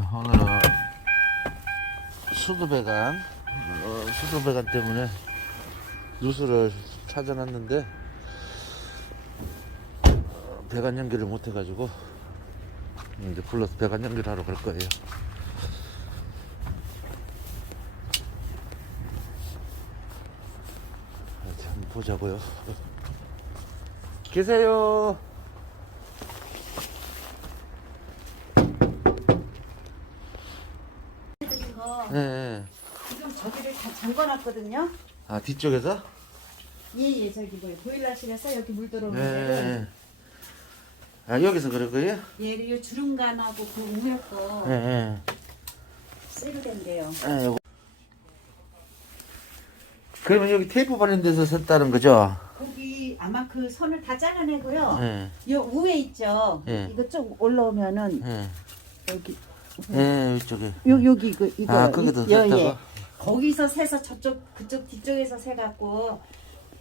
자, 오늘은 수도배관, 어, 수도배관 때문에 누수를 찾아놨는데 어, 배관 연결을 못 해가지고 이제 불러서 배관 연결하러 갈 거예요. 한번 보자고요. 계세요. 드린 거 예, 예. 지금 저기를 다 잠궈놨거든요. 아 뒤쪽에서? 예예 저기 뭐야 보일러실에서 여기 물 들어오는 예. 데를 아 여기서 그럴 거예요? 얘를 주름간하고 그 우에 거 예, 예. 쓰로 된대요. 아, 요거. 그러면 여기 테이프 바른 데서 샜다는 거죠? 거기 아마 그 선을 다 잘라내고요. 예, 요 우에 있죠. 예. 이거 쭉 올라오면은 예. 여기 예, 이쪽에. 요 여기 이거 이거 아, 거기도 이- 여- 샜다가? 예. 거기서 새서 저쪽 그쪽 뒤쪽에서 새 갖고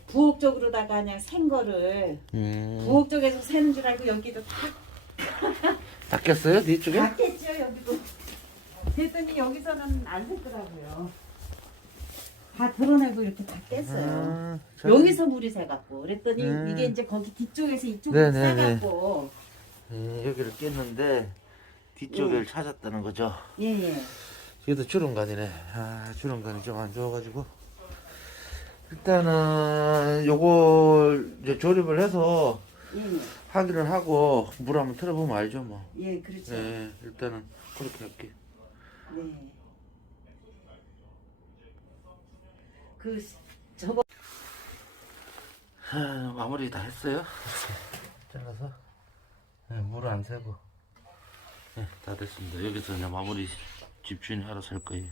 부엌 쪽으로다가 그냥 샌 거를 음. 부엌 쪽에서 새는 줄 알고 여기도 다 닦였어요? 뒤쪽에? 닿겠죠 여기도 그랬더니 여기서는 안 샜더라고요 다 드러내고 이렇게 다 깼어요 아, 저- 여기서 물이 새갖고 그랬더니 음. 이게 이제 거기 뒤쪽에서 이쪽으로 네네네. 새갖고 예, 여기를 깼는데 뒤쪽을 찾았다는 거죠? 예예 여기도 주름간이네. 아, 주름간이 좀 안 좋아가지고. 일단은 요걸 이제 조립을 해서 예예 하기를 하고 물 한번 틀어보면 알죠 뭐. 예 그렇죠 네, 일단은 그렇게 할게. 네. 그 저거 아, 마무리 다 했어요. 잘라서 네, 물을 안 새고 네, 다 됐습니다. 여기서 이제 마무리 집주인이 알아서 할 거예요.